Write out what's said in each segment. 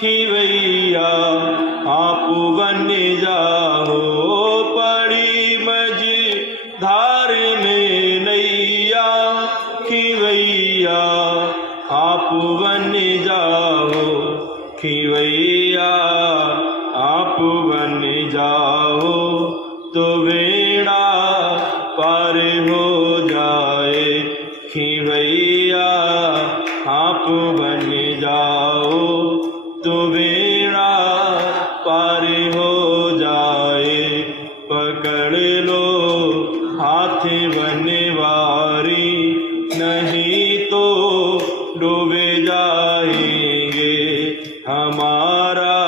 खिवैया आप बन जाओ, पड़ी मझधार में नैया खिवैया आप बन जाओ, खिवैया आप बन जाओ तो बेड़ा पार हो जाए, खिवैया आप बन जाओ तो बेड़ा पार हो जाए। पकड़ लो हाथ बनवारी, नहीं तो डूबे जाएंगे, हमारा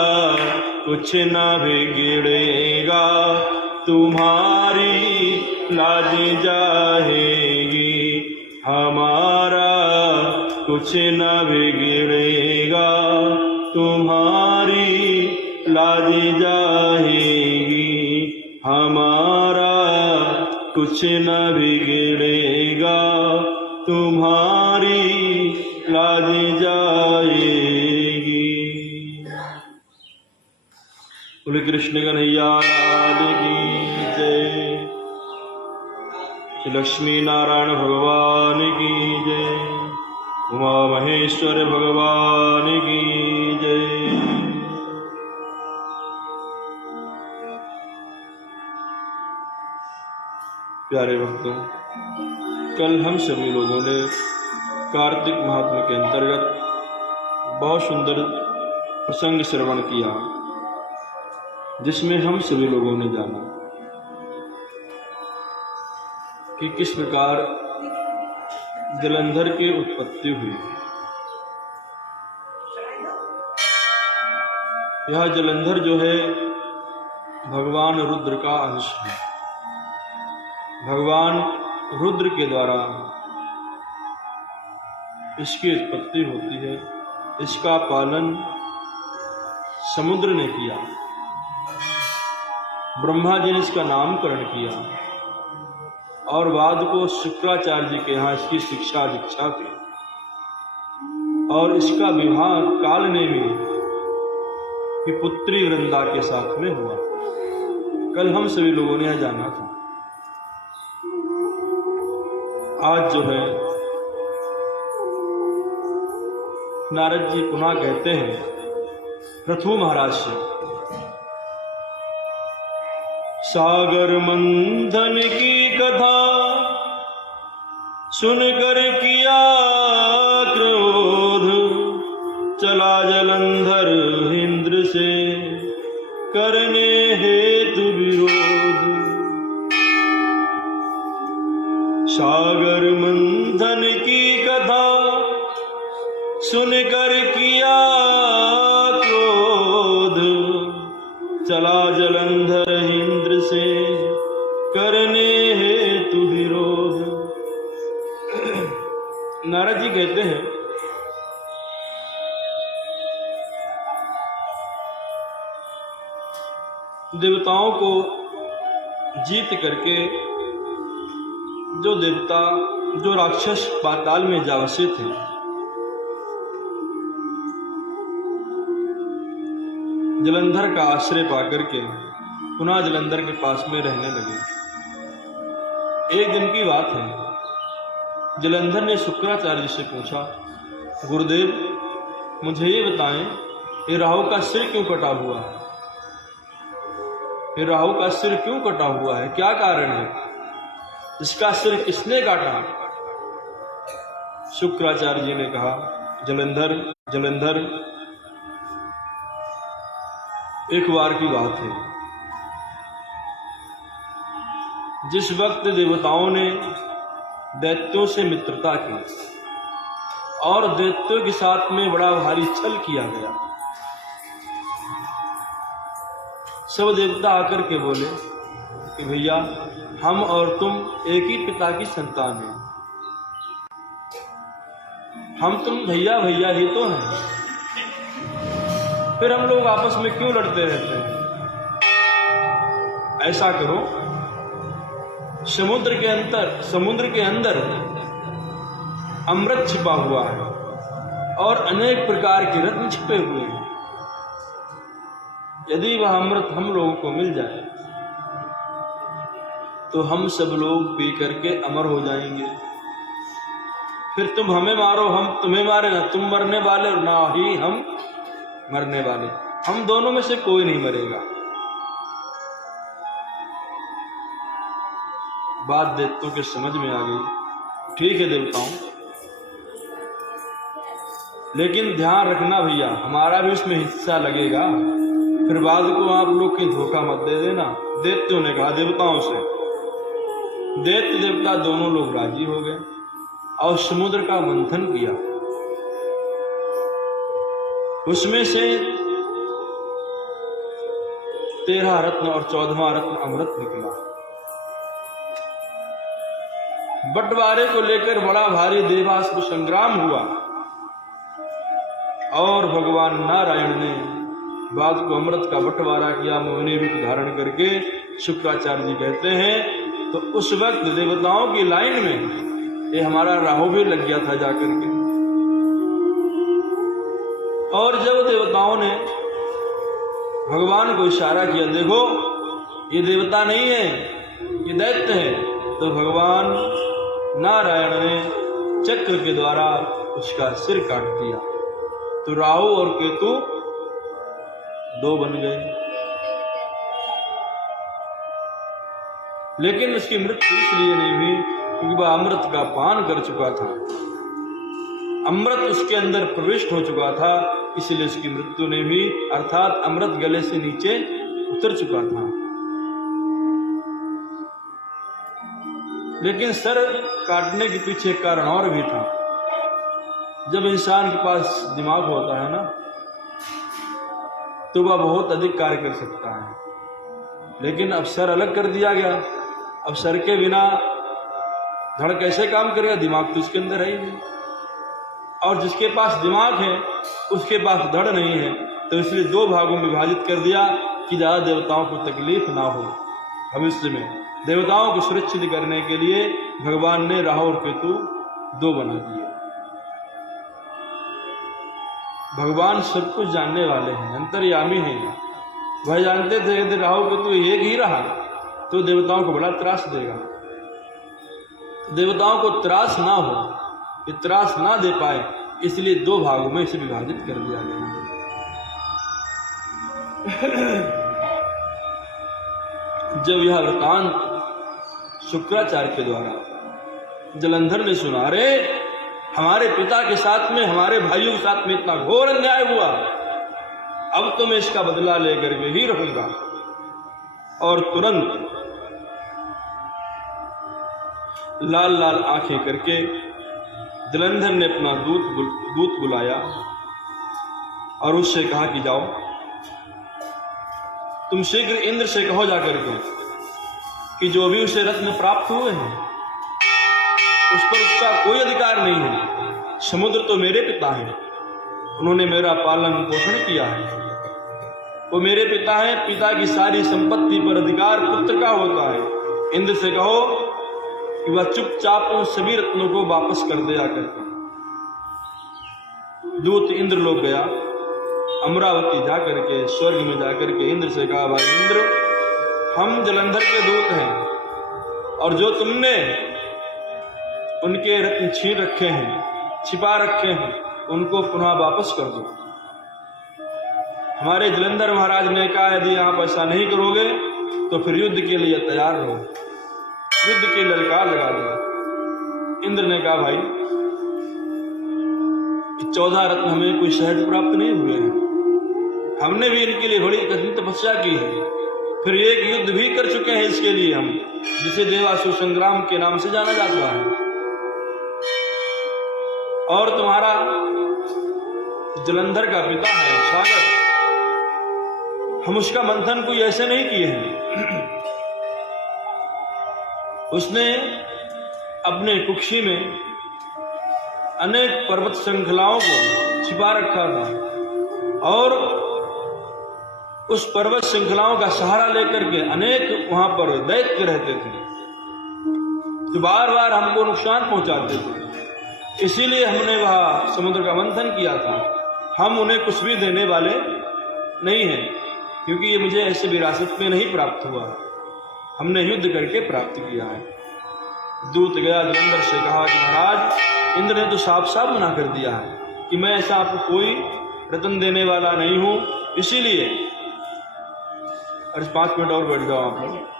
कुछ न बिगड़ेगा, तुम्हारी लाज जाएगी, हमारा कुछ न बिगड़ेगा, तुम्हारी लाज जाएगी, हमारा कुछ न बिगड़ेगा, तुम्हारी लाज जाएगी। बोले कृष्ण कन्हैया लाल की जय, लक्ष्मी नारायण भगवान की जय, उमा महेश्वर भगवान की जय। प्यारे भक्तों, कल हम सभी लोगों ने कार्तिक महात्म्य के अंतर्गत बहुत सुंदर प्रसंग श्रवण किया, जिसमें हम सभी लोगों ने जाना कि किस प्रकार जलंधर की उत्पत्ति हुई। यह जलंधर जो है भगवान रुद्र का अंश है। भगवान रुद्र के द्वारा इसकी उत्पत्ति होती है। इसका पालन समुद्र ने किया, ब्रह्मा जी ने इसका नामकरण किया और बाद को शुक्राचार्य जी के यहाँ इसकी शिक्षा दीक्षा की और इसका विवाह कालनेमी की पुत्री वृंदा के साथ में हुआ। कल हम सभी लोगों ने यह जाना था। आज जो है नारद जी पुनः कहते हैं पृथु महाराज से, सागर मंथन की कथा सुनकर किया क्रोध, चला जलंधर इंद्र से करने हेतु विरोध। सागर मंथन की कथा सुनकर किया क्रोध, चला जलंधर इंद्र से करने हेतु विरोध। नारद जी कहते हैं देवताओं को जीत करके जो देवता जो राक्षस पाताल में जा बसे थे, जलंधर का आश्रय पाकर के पुनः जलंधर के पास में रहने लगे। एक दिन की बात है, जलंधर ने शुक्राचार्य से पूछा, गुरुदेव मुझे ये बताएं, ये राहु का सिर क्यों कटा हुआ है? ये राहु का सिर क्यों कटा हुआ है? क्या कारण है? इसका सिर किसने काटा? शुक्राचार्य जी ने कहा, जलंधर एक बार की बात है, जिस वक्त देवताओं ने दैत्यों से मित्रता की और दैत्यों के साथ में बड़ा भारी छल किया गया, सब देवता आकर के बोले कि भैया हम और तुम एक ही पिता की संतान हैं, हम तुम भैया भैया ही तो हैं, फिर हम लोग आपस में क्यों लड़ते रहते हैं? ऐसा करो, समुद्र के अंदर अमृत छिपा हुआ है और अनेक प्रकार के रत्न छिपे हुए हैं, यदि वह अमृत हम लोगों को मिल जाए तो हम सब लोग पी करके अमर हो जाएंगे। फिर तुम हमें मारो, हम तुम्हें मारे, ना तुम मरने वाले और ना ही हम मरने वाले, हम दोनों में से कोई नहीं मरेगा। बात देवताओं के समझ में आ गई। ठीक है देवताओं, लेकिन ध्यान रखना भैया, हमारा भी उसमें हिस्सा लगेगा, फिर बाद को आप लोग की धोखा मत दे देना। दैत्यों ने कहा देवताओं से। दैत्य देवता दोनों लोग राजी हो गए और समुद्र का मंथन किया। उसमें से 13 रत्न और 14वां रत्न अमृत निकला। बंटवारे को लेकर बड़ा भारी देवासुर संग्राम हुआ और भगवान नारायण ने बाद को अमृत का बंटवारा किया मोहिनी रूप धारण करके। शुक्राचार्य जी कहते हैं तो उस वक्त देवताओं की लाइन में ये हमारा राहु भी लग गया था जाकर के। और जब देवताओं ने भगवान को इशारा किया, देखो ये देवता नहीं है, ये दैत्य है, तो भगवान नारायण ने चक्र के द्वारा उसका सिर काट दिया। तो राहु और केतु 2 बन गए। लेकिन उसकी मृत्यु इसलिए नहीं हुई क्योंकि वह अमृत का पान कर चुका था, अमृत उसके अंदर प्रविष्ट हो चुका था, इसलिए उसकी मृत्यु नहीं हुई, अर्थात अमृत गले से नीचे उतर चुका था। लेकिन सर काटने के पीछे एक कारण और भी था। जब इंसान के पास दिमाग होता है ना, तो वह बहुत अधिक कार्य कर सकता है। लेकिन अब सर अलग कर दिया गया, अब सर के बिना धड़ कैसे काम करेगा, दिमाग तो उसके अंदर है ही नहीं। और जिसके पास दिमाग है उसके पास धड़ नहीं है, तो इसलिए 2 भागों में विभाजित कर दिया कि ज्यादा देवताओं को तकलीफ ना हो। भविष्य में देवताओं को सुरक्षित करने के लिए भगवान ने राहु और केतु 2 बना दिए। भगवान सब कुछ जानने वाले हैं, अंतर्यामी हैं। वह जानते थे यदि राहु केतु एक ही रहा तो देवताओं को बड़ा त्रास देगा। देवताओं को त्रास ना हो, ये त्रास ना दे पाए, इसलिए 2 भागों में इसे विभाजित कर दिया गया। जब यह वृतांत शुक्राचार्य के द्वारा जलंधर ने सुना, रे हमारे पिता के साथ में, हमारे भाइयों के साथ में इतना घोर अन्याय हुआ, अब तो मैं इसका बदला लेकर के ही रहूंगा। और तुरंत लाल लाल आंखें करके जलंधर ने अपना दूत बुलाया और उससे कहा कि जाओ तुम शीघ्र इंद्र से कहो जाकर के कि जो भी उसे रत्न प्राप्त हुए हैं उस पर उसका कोई अधिकार नहीं है। समुद्र तो मेरे पिता हैं, उन्होंने मेरा पालन पोषण किया है, वो मेरे पिता हैं, पिता की सारी संपत्ति पर अधिकार पुत्र का होता है। इंद्र से कहो कि वह चुपचाप उन सभी रत्नों को वापस कर दिया करके। दूत इंद्र लोग गया, अमरावती जाकर के, स्वर्ग में जाकर के इंद्र से कहा, भाई इंद्र, हम जलंधर के दूत हैं और जो तुमने उनके रत्न छीन रखे हैं, छिपा रखे हैं, उनको पुनः वापस कर दो। हमारे जलंधर महाराज ने कहा, यदि आप ऐसा नहीं करोगे तो फिर युद्ध के लिए तैयार रहो, युद्ध की ललकार लगा दो। इंद्र ने कहा, भाई 14 रत्न हमें कोई सहज प्राप्त नहीं हुए हैं, हमने भी इनके लिए बड़ी कठिन तपस्या की है, फिर एक युद्ध भी कर चुके हैं इसके लिए हम, जिसे देवासुर संग्राम के नाम से जाना जाता है। और तुम्हारा जलंधर का पिता है सागर, हम उसका मंथन कोई ऐसे नहीं किए हैं। उसने अपने कुक्षी में अनेक पर्वत श्रृंखलाओं को छिपा रखा था और उस पर्वत श्रृंखलाओं का सहारा लेकर के अनेक वहां पर दैत्य रहते थे, तो बार बार हमको नुकसान पहुंचाते थे। इसीलिए हमने वह समुद्र का मंथन किया था। हम उन्हें कुछ भी देने वाले नहीं हैं, क्योंकि ये मुझे ऐसे विरासत में नहीं प्राप्त हुआ, हमने युद्ध करके प्राप्त किया है। दूत गया जलंधर से कहा कि महाराज, इंद्र ने तो साफ साफ मना कर दिया है कि मैं ऐसा आपको कोई रत्न देने वाला नहीं हूं, इसीलिए। अरे 5 मिनट और बैठ जाओ आप लोग।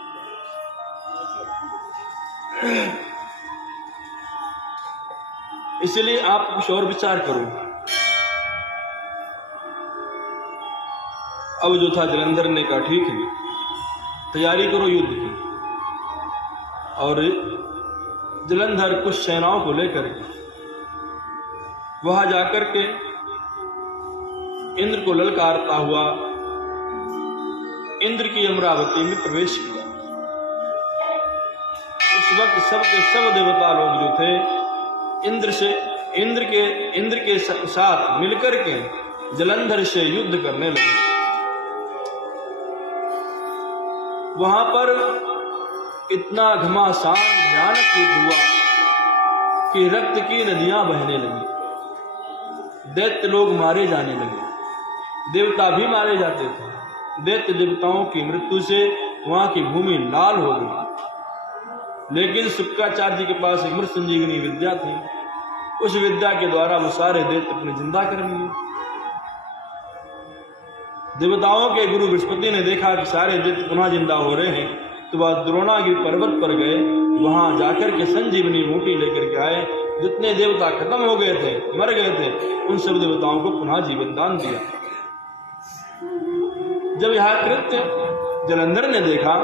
इसलिए आप कुछ और विचार करो। अब जो था जलंधर ने कहा ठीक है, तैयारी करो युद्ध की। और जलंधर कुछ सेनाओं को लेकर के वहां जाकर के इंद्र को ललकारता हुआ इंद्र की अमरावती में प्रवेश किया। उस वक्त सब के सब देवता लोग जो थे इंद्र के साथ मिलकर के जलंधर से युद्ध करने लगे। वहां पर इतना घमासान भयानक युद्ध हुआ कि रक्त की नदियां बहने लगी, दैत्य लोग मारे जाने लगे, देवता भी मारे जाते थे। दैत्य देवताओं की मृत्यु से वहां की भूमि लाल हो गई। लेकिन शुक्राचार्य जी के पास एक मृत संजीवनी विद्या थी, उस विद्या के द्वारा वो सारे दैत्य अपने जिंदा कर लिए। देवताओं के गुरु बृहस्पति ने देखा कि सारे दैत्य पुनः जिंदा हो रहे हैं, तो वह द्रोणागिरि पर्वत पर गए, वहां जाकर के संजीवनी बूटी लेकर के आए। जितने देवता खत्म हो गए थे, मर गए थे, उन सब देवताओं को पुनः जीवन दान दिया। जब यह कृत्य जलंधर ने देखा,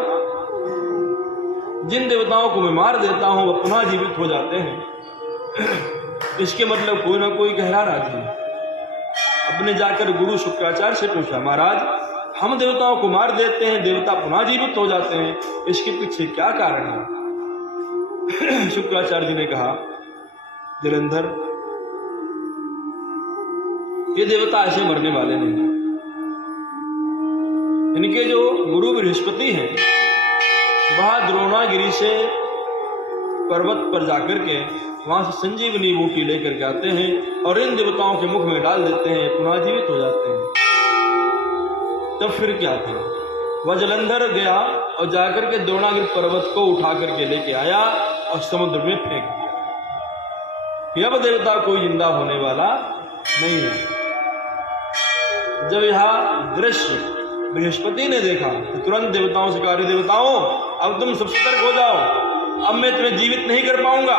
जिन देवताओं को मैं मार देता हूं वह पुनः जीवित हो जाते हैं, इसके मतलब कोई ना कोई गहरा राज है। अपने जाकर गुरु शुक्राचार्य से पूछा, महाराज हम देवताओं को मार देते हैं, देवता पुनः जीवित हो जाते हैं, इसके पीछे क्या कारण है? शुक्राचार्य जी ने कहा, जलंधर ये देवता ऐसे मरने वाले नहीं, इनके जो गुरु बृहस्पति हैं वह द्रोणागिरि से पर्वत पर जाकर के वहां से संजीवनी बूटी लेकर के आते हैं और इन देवताओं के मुख में डाल देते हैं, पुनः जीवित हो जाते हैं। तब फिर क्या था? वह जलंधर गया और जाकर के द्रोणागिरि पर्वत को उठा करके लेके आया और समुद्र में फेंक दिया कि अब देवता कोई जिंदा होने वाला नहीं है। जब यह दृश्य बृहस्पति ने देखा तो तुरंत देवताओं से कहा, देवताओं अब तुम सब सतर्क हो जाओ, अब मैं तुम्हें जीवित नहीं कर पाऊंगा,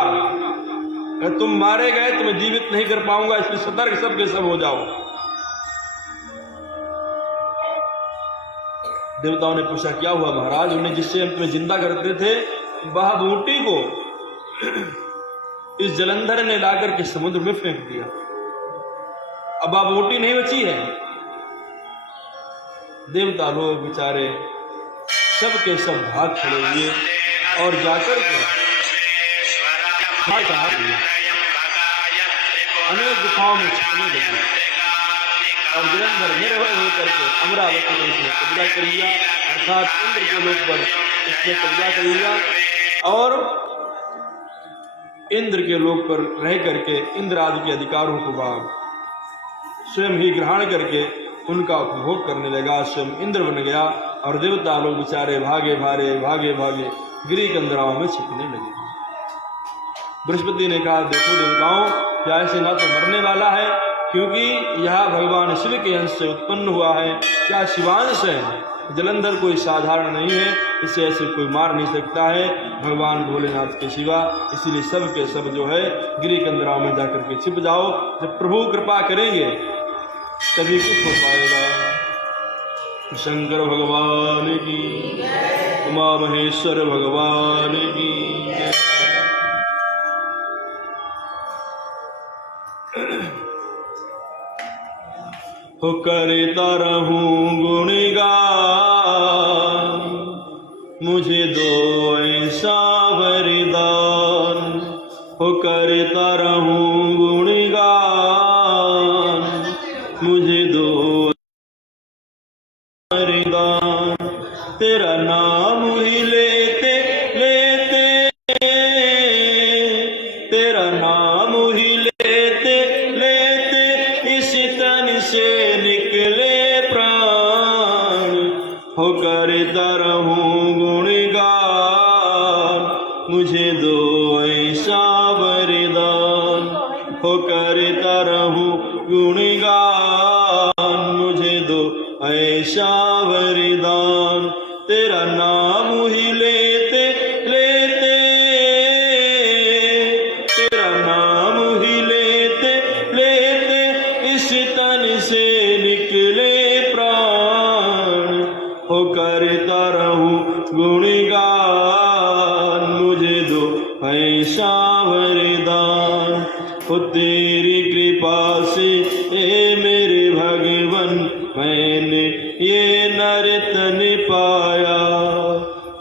अगर तुम मारे गए तो मैं जीवित नहीं कर पाऊंगा, इसलिए सतर्क सब के सब हो जाओ। देवताओं ने पूछा, क्या हुआ महाराज? उन्हें जिससे हम तुम्हें जिंदा करते थे वह बूटी को इस जलंधर ने लाकर के समुद्र में फेंक दिया, अब वह बूटी नहीं बची है। देवता लोग बेचारे सब के सब भाग खड़े हुए और जाकर के अनेक गुफाओं में छिपने लगे और जलंधर निर्भय होकर के अमरावती में इसने कब्जा कर लिया, अर्थात इंद्र के लोक पर इसने कब्जा कर लिया और इंद्र के लोक पर रह करके इंद्र आदि के अधिकारों को स्वयं ही ग्रहण करके उनका उपभोग करने लगा, स्वयं इंद्र बन गया और देवता लोग बेचारे भागे भागे गिरी कंदराओं में छिपने लगे। बृहस्पति ने कहा, देखो देवताओं, क्या ऐसे ना तो मरने वाला है, क्योंकि यह भगवान शिव के अंश से उत्पन्न हुआ है, क्या शिवांश है, जलंधर कोई साधारण नहीं है, इसे ऐसे कोई मार नहीं सकता है भगवान भोलेनाथ के सिवा, इसीलिए सब के सब जो है गिरी कंदराओं में जाकर के छिप जाओ, जब प्रभु कृपा करेंगे तभी कुछ हो पाएगा। शंकर भगवान की, उमा महेश्वर भगवान की। हो करता रहूं गुणगान, मुझे दो ऐसा वरदान, हो करता रहूं गुणगान, मुझे दो वरदान, तेरा नाम ही लेते लेते, तेरा नाम ही लेते लेते इस तन से निकले प्राण, ऐसा वरदान। तेरा नाम ही लेते लेते, तेरा नाम ही लेते लेते इस तन से निकले प्राण। हो करता रहूं गुणगान, मुझे दो ऐसा वरदान। हो तेरी कृपा से ए मेरे भगवन, मैंने ये नर्तन पाया।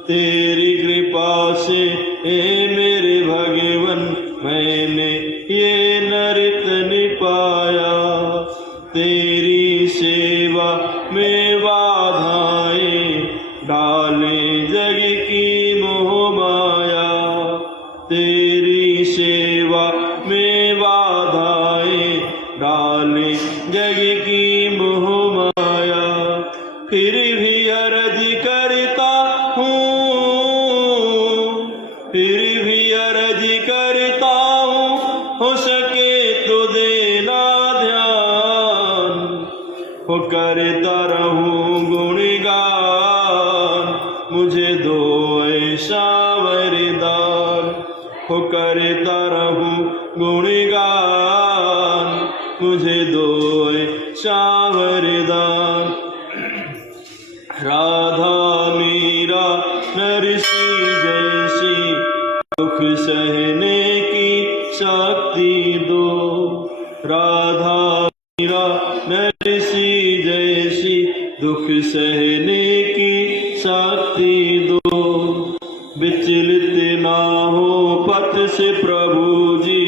तेरी कृपा से ए मेरे भगवन, मैंने ये नर्तन पाया। तेरी सेवा में बाधाएं डाले जग की मोह माया। तेरी सेवा में बाधाएं डाले जग की मोह माया। फिर भी अर्ज करता हूँ, फिर भी अर्ज करता हूँ, हो सके तो देना ध्यान। हो करता रहूं गुणगान, मुझे दो ऐसा वरदान। हो करता रहूं गुणगान, मुझे दो ऐसा वरदान। राधा मीरा नरसी जैसी दुख सहने की शक्ति दो। राधा मीरा नरसी जैसी दुख सहने की शक्ति दो। विचलित ना हो पथ से प्रभु जी,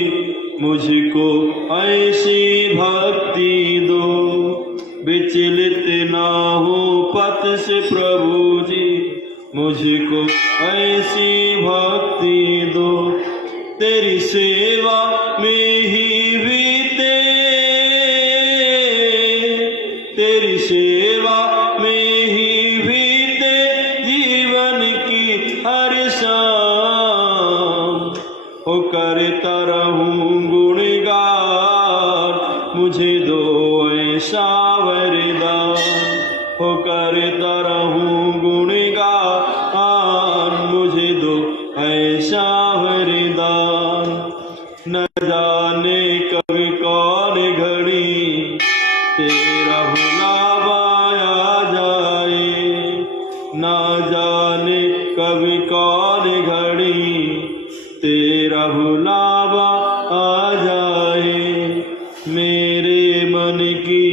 मुझको ऐसी भक्ति दो। विचलित ना हो पथ से प्रभु जी, मुझको ऐसी भक्ति दो। तेरी सेवा में ही बीते, तेरी सेवा में ही बीते जीवन की हर शाम। हो करता रहूं गुणगान, मुझे दो ऐसा वरदान। हो करता रहूं गुणगान, मुझे दो ऐसा वरदान। न जाने कब कौन घड़ी तेरा बुलावा आ जाए। न जाने कब कौन घड़ी तेरा बुलावा आ जाए। मेरे मन की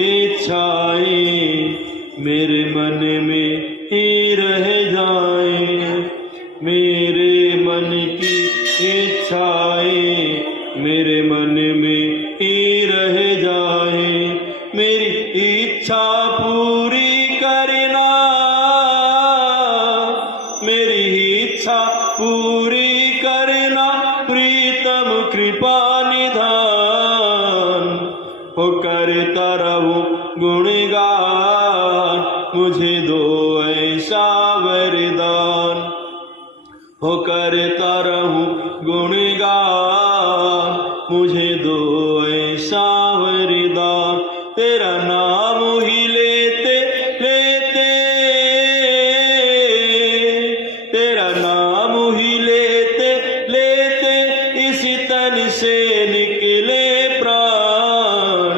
इच्छाएं मेरे मन में ही रह जाए। मेरे मन की इच्छाएं मेरे मन में ही रह जाए। मेरी इच्छा पूरी करना, मेरी इच्छा पूरी करना, प्रीतम कृपा निधान। हो करता रहूं गुणगान, मुझे दो ऐसा वरदान। हो करता रहूं गुणगान, मुझे दो ऐसा वरदान। तेरा नाम ही लेते लेते, तेरा नाम ही लेते लेते इस तन से निकले प्राण।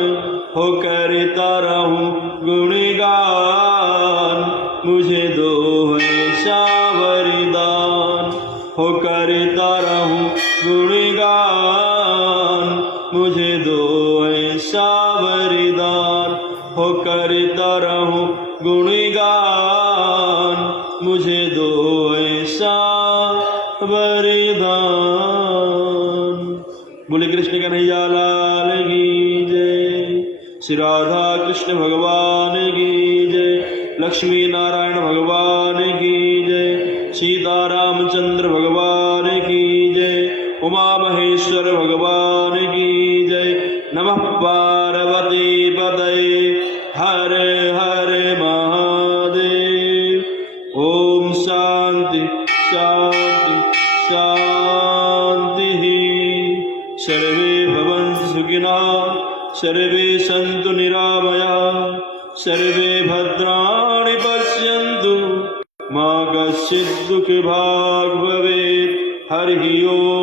हो करता रहूं गुणगान, मुझे दो ऐसा वरदान। हो करता रहूं गुणगान, मुझे दो ऐसा वरदान। हो करता रहूं गुणगान, मुझे दो ऐसा वरदान। बोले कृष्ण कन्हैया लाल की जय। श्री राधा कृष्ण भगवान की जय। लक्ष्मी नारायण भगवान की जय। सीता रामचंद्र भगवान की जय। उमा महेश्वर भगवान की जय। नमः पार्वती पतये हर हर महादेव। ओम शांति शांति शांति। सर्वे भवन्तु सुखिनः, सर्वे सन्तु निरामया, सर्वे भद्राणि पश्यन्तु मा कश्चित् दुःखभाग् भवेत्। हरिः ओम्।